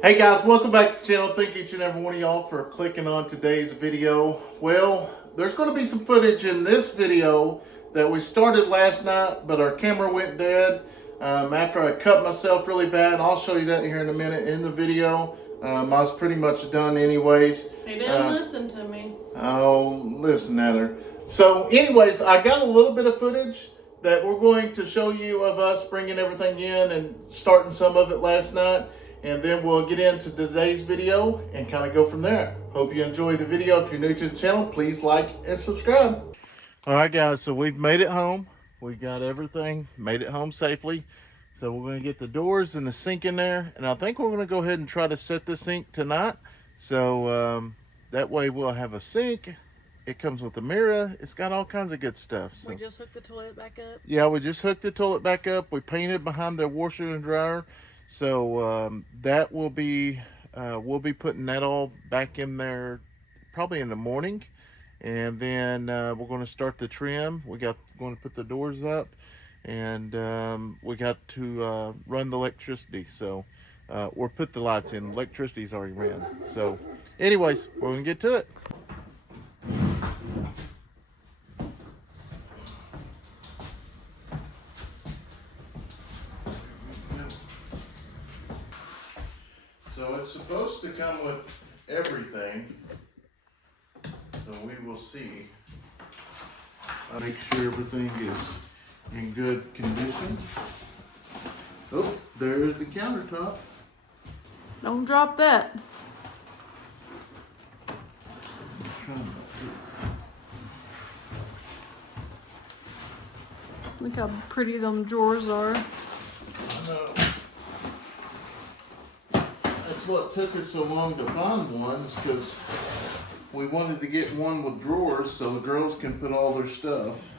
Hey guys, welcome back to the channel. Thank each and every one of y'all for clicking on today's video. Well, there's going to be some footage in this video that we started last night, but our camera went dead after I cut myself really bad. I'll show you that here in a minute in the video. I was pretty much done anyways. He didn't listen to me. Oh, listen at her. So anyways, I got a little bit of footage that we're going to show you of us bringing everything in and starting some of it last night. And then we'll get into today's video and kind of go from there. Hope you enjoy the video. If you're new to the channel, please like and subscribe. All right, guys, so we've made it home. We got everything, made it home safely. So we're going to get the doors and the sink in there. And I think we're going to go ahead and try to set the sink tonight. So that way we'll have a sink. It comes with a mirror. It's got all kinds of good stuff. So, we just hooked the toilet back up. Yeah, we just hooked the toilet back up. We painted behind the washer and dryer. So that will be, we'll be putting that all back in there probably in the morning. And then we're going to start the trim. We got going to put the doors up. And we got to run the electricity. So, or put the lights in. Electricity's already ran. So, anyways, we're going to get to it. So it's supposed to come with everything, so we will see. I'll make sure everything is in good condition. Oh, there's the countertop. Don't drop that. Look how pretty them drawers are. I know. That's what took us so long to find one, is because we wanted to get one with drawers so the girls can put all their stuff.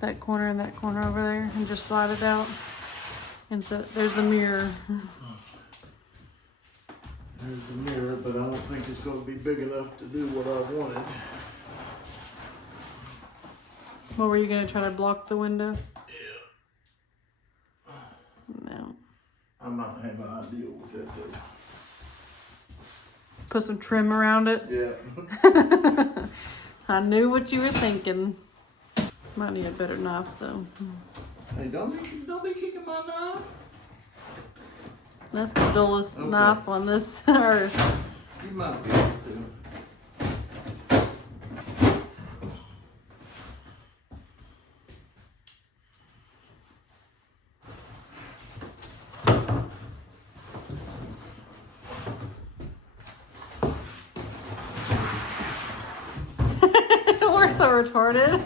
That corner and that corner over there, and just slide it out. And so there's the mirror. There's the mirror, but I don't think it's going to be big enough to do what I wanted. What were you gonna try to block the window? Yeah. No. I might have an idea with that though. Put some trim around it. Yeah. I knew what you were thinking. Might need a better knife though. Hey, don't be kicking my knife. That's the dullest knife on this earth. You might be able to. We're so retarded.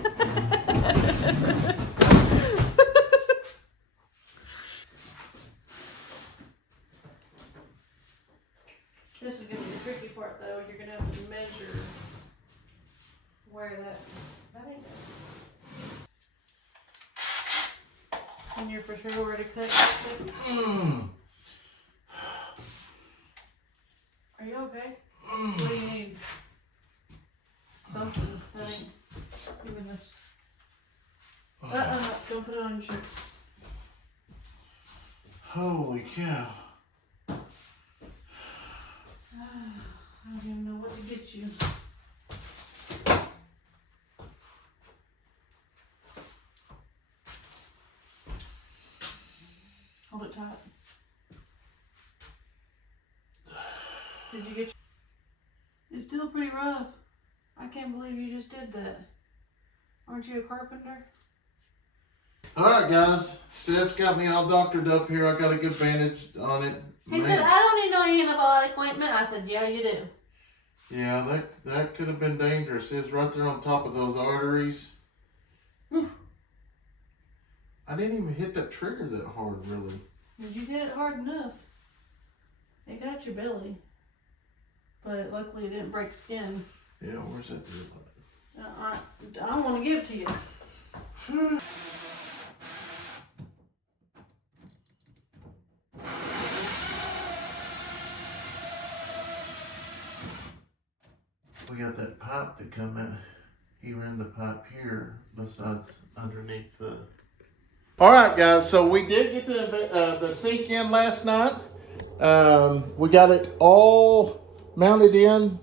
This is gonna be the tricky part though. You're gonna have to measure where that ain't good. And you're for sure where to cut. Are you okay? What do you need? Something. Give me this. Don't put it on your shirt. Holy cow. I don't even know what to get you. Hold it tight. Did you get? It's still pretty rough. I can't believe you just did that. Aren't you a carpenter? Alright guys, Steph's got me all doctored up here. I got a good bandage on it. He said, I don't need no antibiotic ointment. I said, yeah, you do. Yeah, that could have been dangerous. It's right there on top of those arteries. Whew. I didn't even hit that trigger that hard, really. You hit it hard enough. It got your belly. But luckily it didn't break skin. Yeah, where's that real I don't want to give it to you. We got that pipe that come in. He ran the pipe here besides underneath the... All right, guys, so we did get the sink in last night. We got it all mounted in.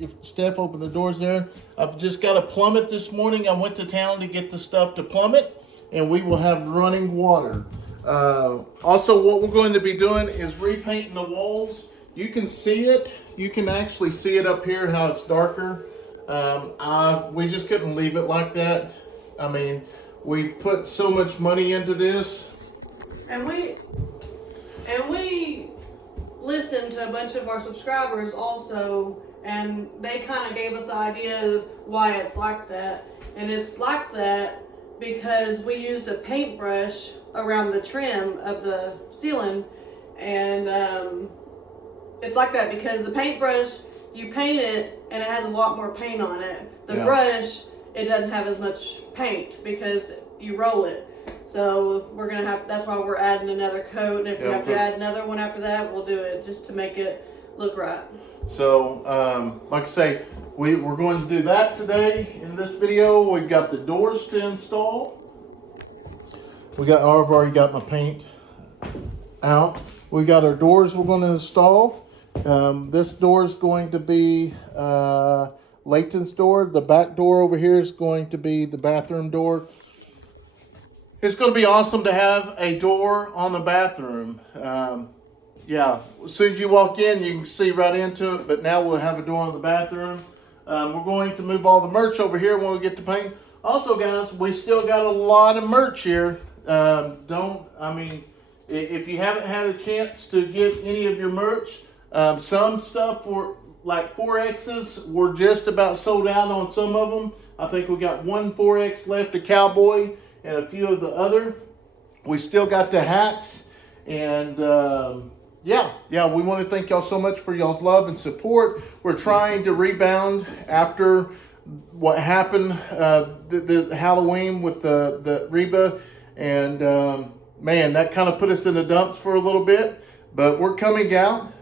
If Steph opened the doors there, I've just got to plumb it this morning. I went to town to get the stuff to plumb it, and we will have running water. Also, what we're going to be doing is repainting the walls. You can see it. You can actually see it up here, how it's darker. We just couldn't leave it like that. I mean, we've put so much money into this. And we listened to a bunch of our subscribers also, and they kind of gave us the idea of why it's like that. And it's like that because we used a paintbrush around the trim of the ceiling, and it's like that because the paintbrush, you paint it and it has a lot more paint on it. The brush, it doesn't have as much paint because you roll it. So we're gonna have, that's why we're adding another coat, and if we have to add another one after that, we'll do it just to make it look right. So, like I say, we're going to do that today in this video. We've got the doors to install. I've already got my paint out. We got our doors we're going to install. This door is going to be Leighton's door. The back door over here is going to be the bathroom door. It's going to be awesome to have a door on the bathroom. Yeah, as soon as you walk in, you can see right into it, but now we'll have a door on the bathroom. We're going to move all the merch over here when we get to paint. Also, guys, we still got a lot of merch here. If you haven't had a chance to get any of your merch, some stuff for like 4Xs, we're just about sold out on some of them. I think we got one 4X left, a cowboy, and a few of the other. We still got the hats, and yeah, we want to thank y'all so much for y'all's love and support. We're trying to rebound after what happened, the Halloween with the Reba, and man, that kind of put us in the dumps for a little bit, but we're coming out.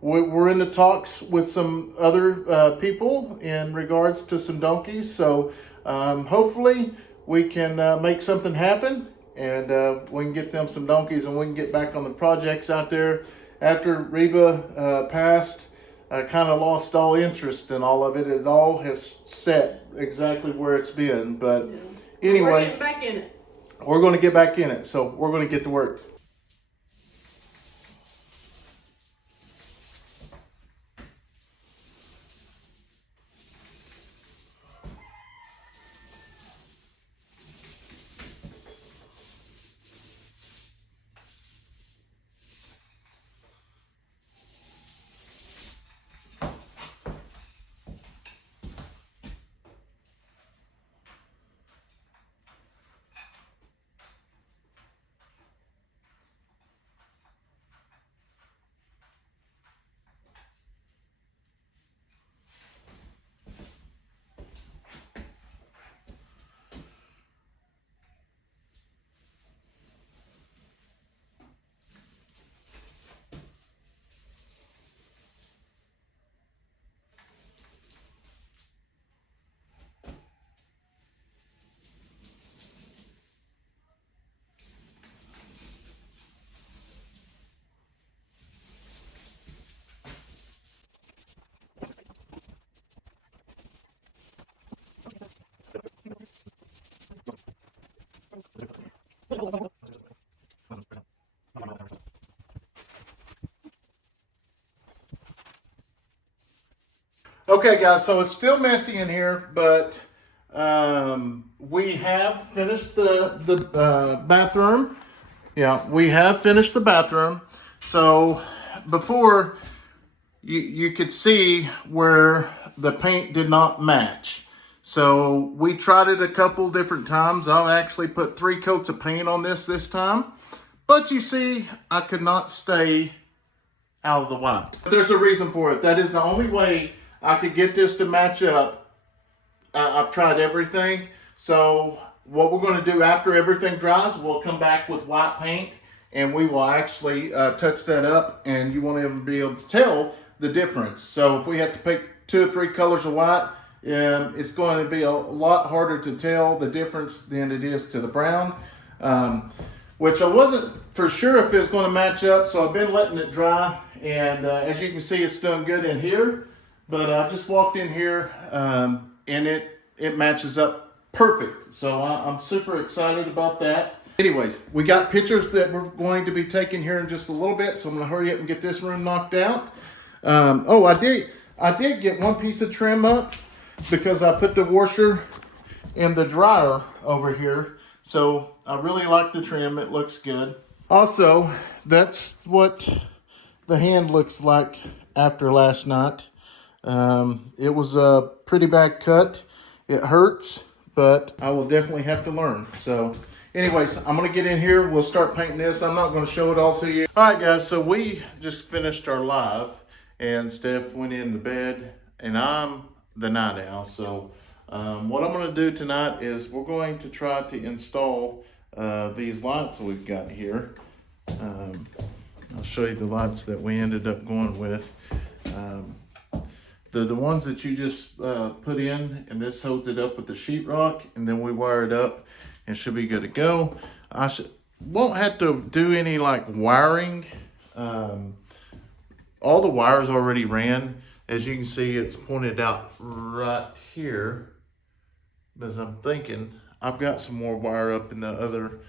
We're in the talks with some other people in regards to some donkeys, so hopefully we can make something happen, and we can get them some donkeys, and we can get back on the projects out there. After Reba passed, I kind of lost all interest in all of it. It all has set exactly where it's been. But anyways, we're back in it. We're going to get back in it. So we're going to get to work. Okay, guys, so it's still messy in here, but we have finished the bathroom. Yeah, we have finished the bathroom. So before, you could see where the paint did not match. So we tried it a couple different times. I'll actually put 3 coats of paint on this time. But you see, I could not stay out of the white. There's a reason for it. That is the only way I could get this to match up. I've tried everything. So what we're going to do after everything dries, we'll come back with white paint, and we will actually touch that up, and you won't even be able to tell the difference. So if we have to pick 2 or 3 colors of white, it's going to be a lot harder to tell the difference than it is to the brown. which I wasn't for sure if it's going to match up, so I've been letting it dry, and as you can see, it's done good in here. But I just walked in here, and it matches up perfect. So I'm super excited about that. Anyways, we got pictures that we're going to be taking here in just a little bit, so I'm going to hurry up and get this room knocked out. Oh, I did get one piece of trim up because I put the washer in the dryer over here. So I really like the trim. It looks good. Also, that's what the hand looks like after last night. It was a pretty bad cut. It hurts, but I will definitely have to learn. So anyways, I'm going to get in here. We'll start painting this. I'm not going to show it all to you. All right, guys. So we just finished our live, and Steph went in the bed, and I'm the night owl. So what I'm going to do tonight is we're going to try to install these lights we've got here. I'll show you the lights that we ended up going with. They're the ones that you just put in, and this holds it up with the sheetrock, and then we wire it up and should be good to go. Won't have to do any like wiring. All the wires already ran. As you can see, it's pointed out right here. As I'm thinking, I've got some more wire up in the other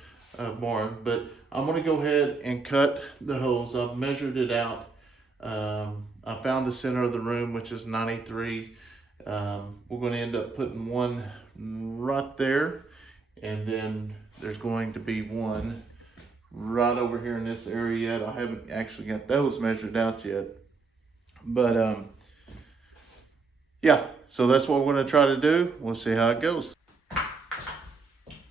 barn, but I'm gonna go ahead and cut the hose. I've measured it out. I found the center of the room, which is 93. We're gonna end up putting one right there, and then there's going to be one right over here in this area yet. I haven't actually got those measured out yet, but yeah, so that's what we're gonna try to do. We'll see how it goes.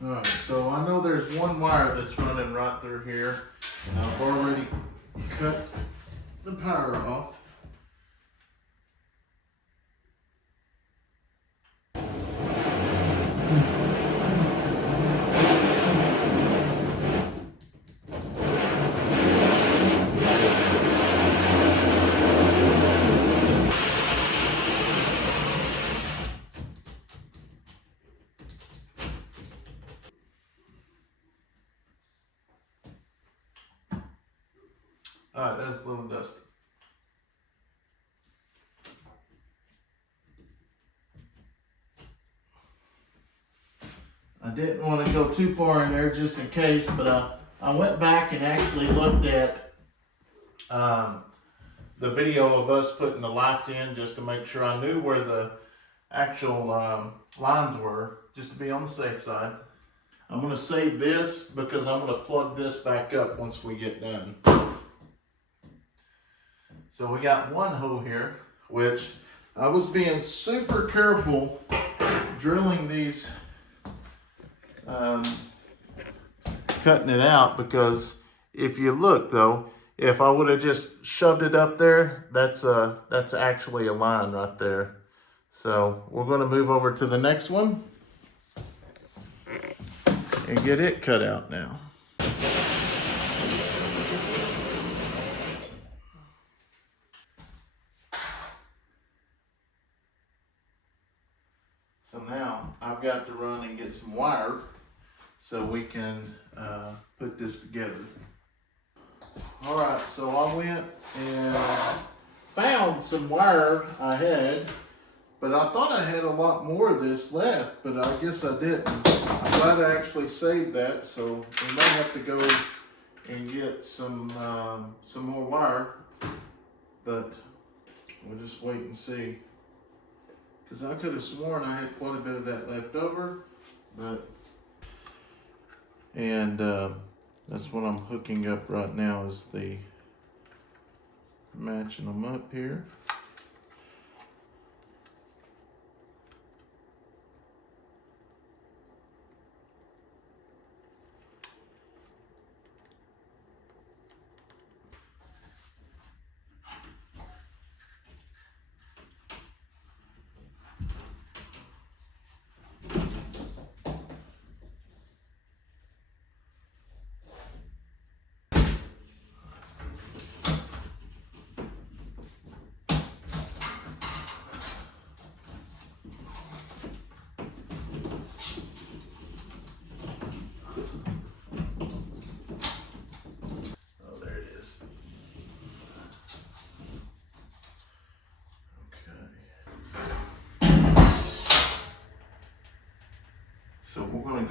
All right, so I know there's one wire that's running right through here, and I've already cut the power off. All right, that's a little dusty. I didn't want to go too far in there just in case, but I went back and actually looked at the video of us putting the lights in just to make sure I knew where the actual lines were, just to be on the safe side. I'm going to save this because I'm going to plug this back up once we get done. So we got one hole here, which I was being super careful drilling these, cutting it out, because if you look though, if I would have just shoved it up there, that's actually a line right there. So we're going to move over to the next one and get it cut out now. So now I've got to run and get some wire so we can put this together. All right, so I went and found some wire I had, but I thought I had a lot more of this left, but I guess I didn't. I'm glad I actually saved that, so we may have to go and get some more wire, but we'll just wait and see. Because I could have sworn I had quite a bit of that left over, but, and that's what I'm hooking up right now, is the matching them up here.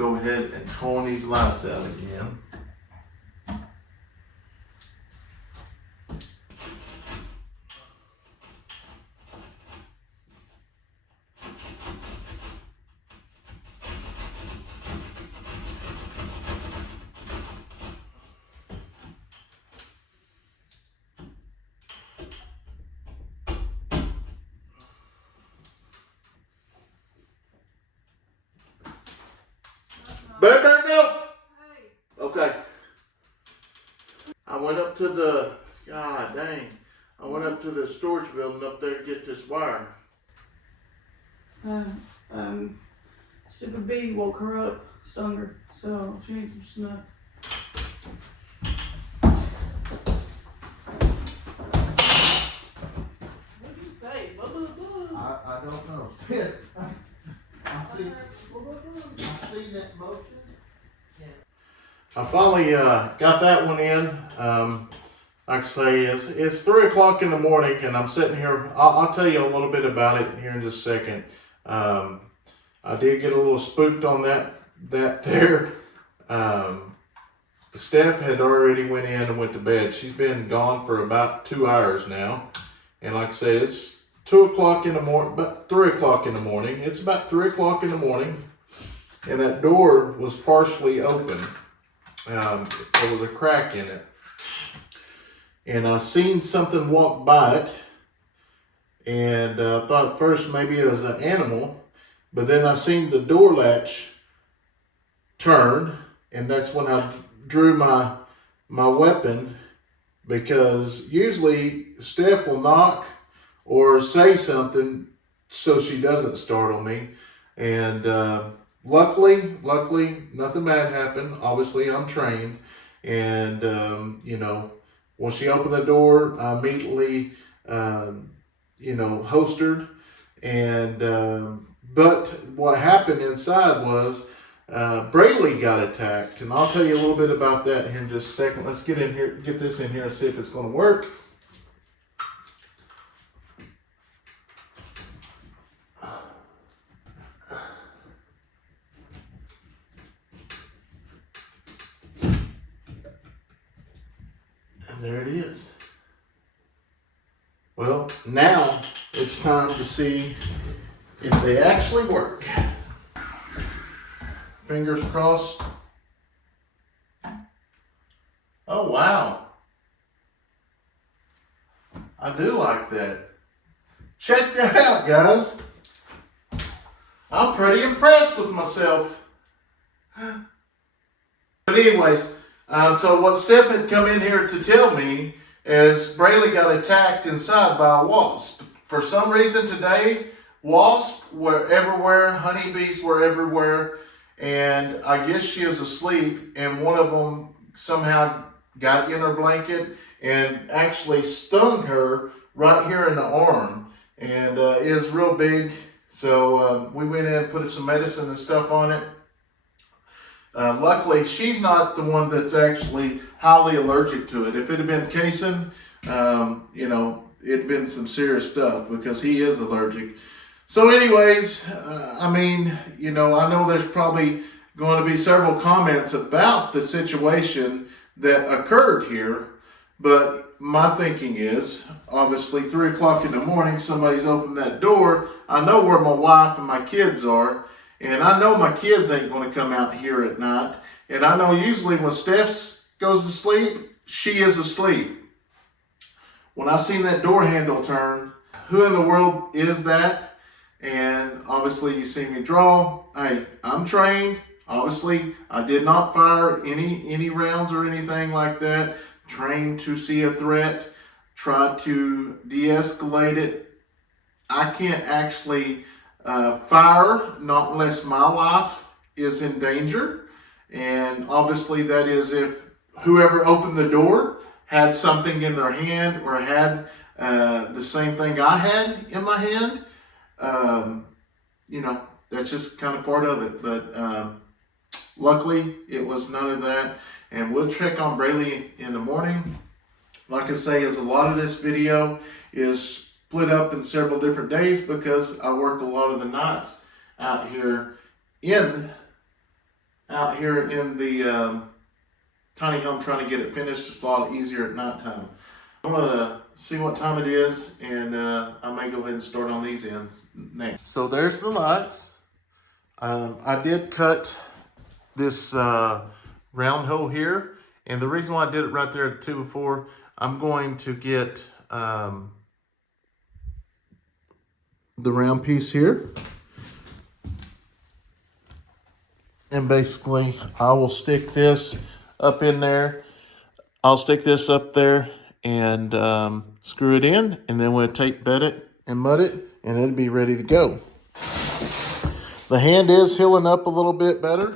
go ahead and turn these lights out again. Better no. Okay. I went up to the, God dang, I went up to the storage building up there to get this wire. Stupid bee woke her up, stung her, so she needs some snuff. What do you say? I don't know. I see that motion. I finally got that one in. Like I say, it's 3 o'clock in the morning, and I'm sitting here. I'll tell you a little bit about it here in just a second. I did get a little spooked on that there. Steph had already went in and went to bed. She's been gone for about 2 hours now, and like I say, it's 2 o'clock in the morning, about 3 o'clock in the morning. It's about 3 o'clock in the morning, and that door was partially open. There was a crack in it, and I seen something walk by it, and I thought at first maybe it was an animal, but then I seen the door latch turn, and that's when I drew my weapon, because usually Steph will knock or say something so she doesn't startle me, and luckily nothing bad happened. Obviously I'm trained, and you know, when she opened the door, I immediately you know, holstered, and but what happened inside was Braylee got attacked, and I'll tell you a little bit about that here in just a second. Let's get in here, get this in here and see if it's going to work. There it is. Well, now it's time to see if they actually work. Fingers crossed. Oh, wow. I do like that. Check that out, guys. I'm pretty impressed with myself. But anyways, so what Steph had come in here to tell me is Braylee got attacked inside by a wasp. For some reason today, wasps were everywhere, honeybees were everywhere, and I guess she was asleep, and one of them somehow got in her blanket and actually stung her right here in the arm, and it is real big. So we went in and put some medicine and stuff on it. Luckily, she's not the one that's actually highly allergic to it. If it had been Kayson, you know, it'd been some serious stuff, because he is allergic. So anyways, I mean, you know, I know there's probably going to be several comments about the situation that occurred here, but my thinking is, obviously 3 o'clock in the morning, somebody's opened that door. I know where my wife and my kids are, and I know my kids ain't going to come out here at night. And I know usually when Steph goes to sleep, she is asleep. When I seen that door handle turn, who in the world is that? And obviously you see me draw. Hey, I'm trained. Obviously, I did not fire any rounds or anything like that. Trained to see a threat, try to de-escalate it. I can't actually fire, not unless my life is in danger. And obviously that is if whoever opened the door had something in their hand, or had the same thing I had in my hand. You know, that's just kind of part of it. But luckily it was none of that. And we'll check on Braylee in the morning. Like I say, as a lot of this video is split up in several different days, because I work a lot of the nights out here in out here in the tiny home trying to get it finished. It's a lot easier at nighttime. I'm gonna see what time it is, and I may go ahead and start on these ends next. So there's the lights. I did cut this round hole here, and the reason why I did it right there at 2 before, I'm going to get the round piece here, and basically I will stick this up in there. I'll stick this up there and screw it in, and then we'll tape bed it and mud it, and it'll be ready to go. The hand is healing up a little bit better.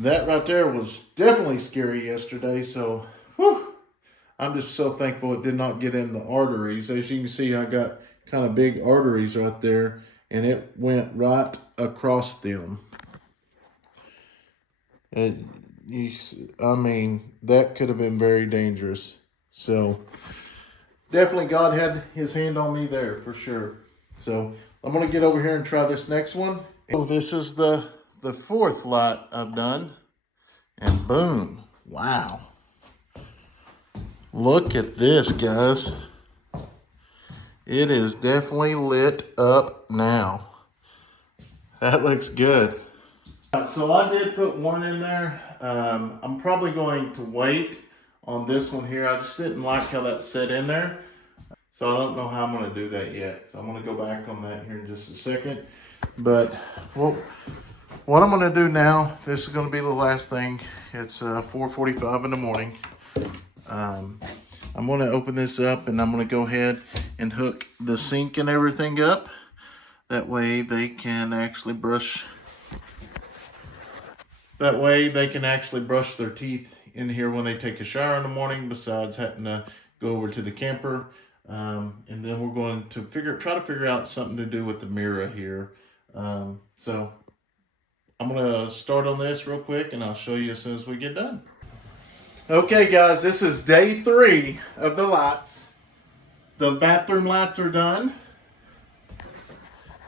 That right there was definitely scary yesterday, so whew, I'm just so thankful it did not get in the arteries. As you can see, I got kind of big arteries right there, and it went right across them. I mean, that could have been very dangerous. So definitely God had his hand on me there for sure. So I'm going to get over here and try this next one. Oh, this is the fourth light I've done. And boom. Wow. Look at this, guys. It is definitely lit up now. That looks good. So I did put one in there. I'm probably going to wait on this one here. I just didn't like how that set in there. So I don't know how I'm going to do that yet. So I'm going to go back on that here in just a second. But what I'm going to do now, this is going to be the last thing. It's 4:45 in the morning. I'm going to open this up, and I'm going to go ahead and hook the sink and everything up. That way they can actually brush. That way they can actually brush their teeth in here when they take a shower in the morning, besides having to go over to the camper. And then we're going to try to figure out something to do with the mirror here. So I'm going to start on this real quick, and I'll show you as soon as we get done. Okay, guys, this is day 3 of the lights. The bathroom lights are done.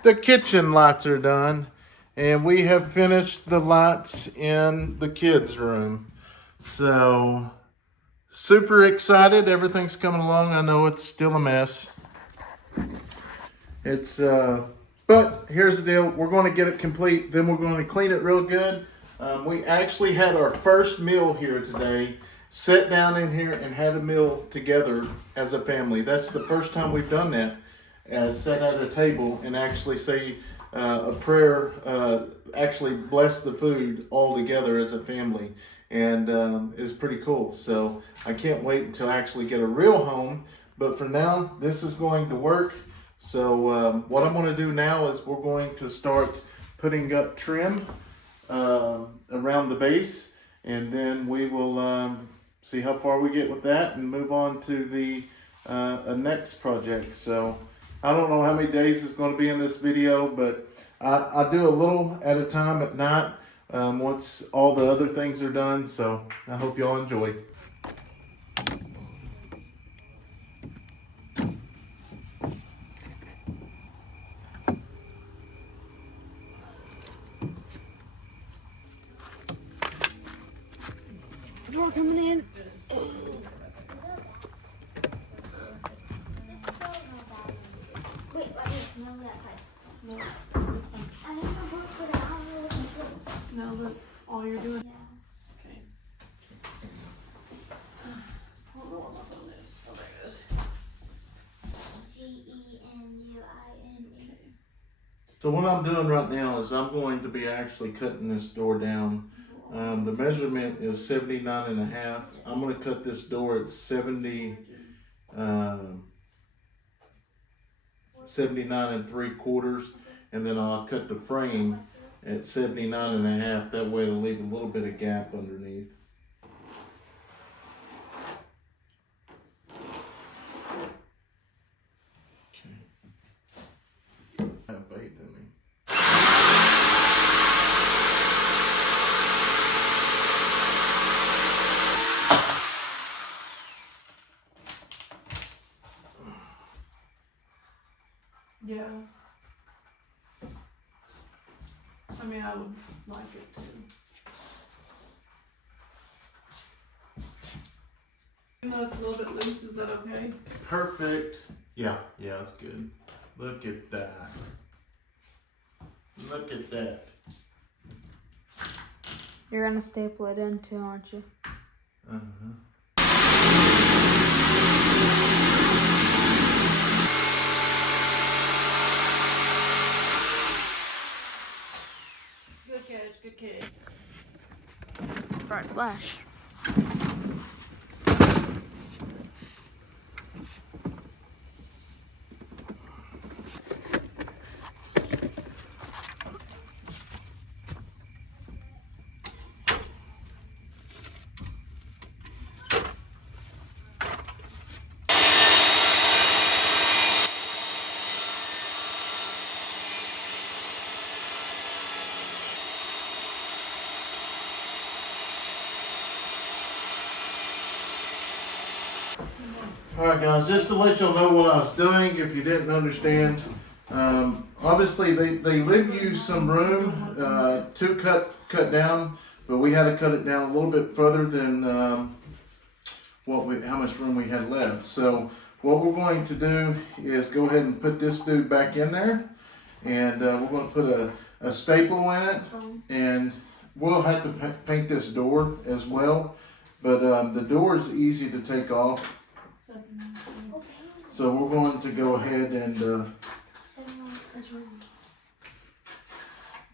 The kitchen lights are done. And we have finished the lights in the kids' room. So, super excited. Everything's coming along. I know it's still a mess. But here's the deal. We're going to get it complete. Then we're going to clean it real good. We actually had our first meal here today. Sat down in here and had a meal together as a family. That's the first time we've done that. Sat at a table and actually say a prayer, actually bless the food all together as a family, and it's pretty cool. So I can't wait until I actually get a real home, but for now this is going to work. So what I'm going to do now is we're going to start putting up trim around the base, and then we will see how far we get with that and move on to the next project. So I don't know how many days it's going to be in this video, but I do a little at a time at night once all the other things are done. So I hope y'all enjoy. Door coming in. Now that all you're doing. Okay. I don't know what my phone is. Oh, there it is. GENUINE. So what I'm doing right now is I'm going to be actually cutting this door down. The measurement is 79.5. I'm going to cut this door at 79 3/4, and then I'll cut the frame at 79.5. That way it'll leave a little bit of gap underneath. Okay. Have faith in me. Yeah. I mean, I would like it too. Even though it's a little bit loose, is that okay? Perfect. Yeah, that's good. Look at that. Look at that. You're gonna staple it in too, aren't you? Good catch, good catch. Bright flash. Alright guys, just to let y'all know what I was doing if you didn't understand. Obviously they leave you some room to cut down, but we had to cut it down a little bit further than how much room we had left. So what we're going to do is go ahead and put this dude back in there, and we're going to put a staple in it, and we'll have to paint this door as well, but the door is easy to take off. So we're going to go ahead and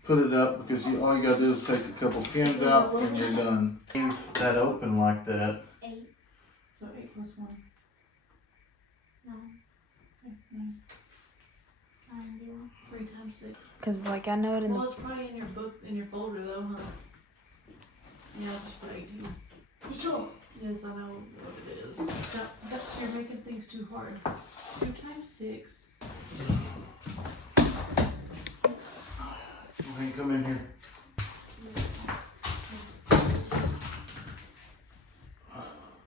put it up, because all you gotta do is take a couple pins out and you're done. Leave that open like that. 8. So 8 plus 1. No. Okay, 9. 9, 0. 3 times 6. Cause like I know it in Well, the. it's probably in your book, in your folder though, huh? Yeah, I'll just put 18. You sure? Yes, I know what it is. You're making things too hard. 3 times 6. Go ahead and come in here.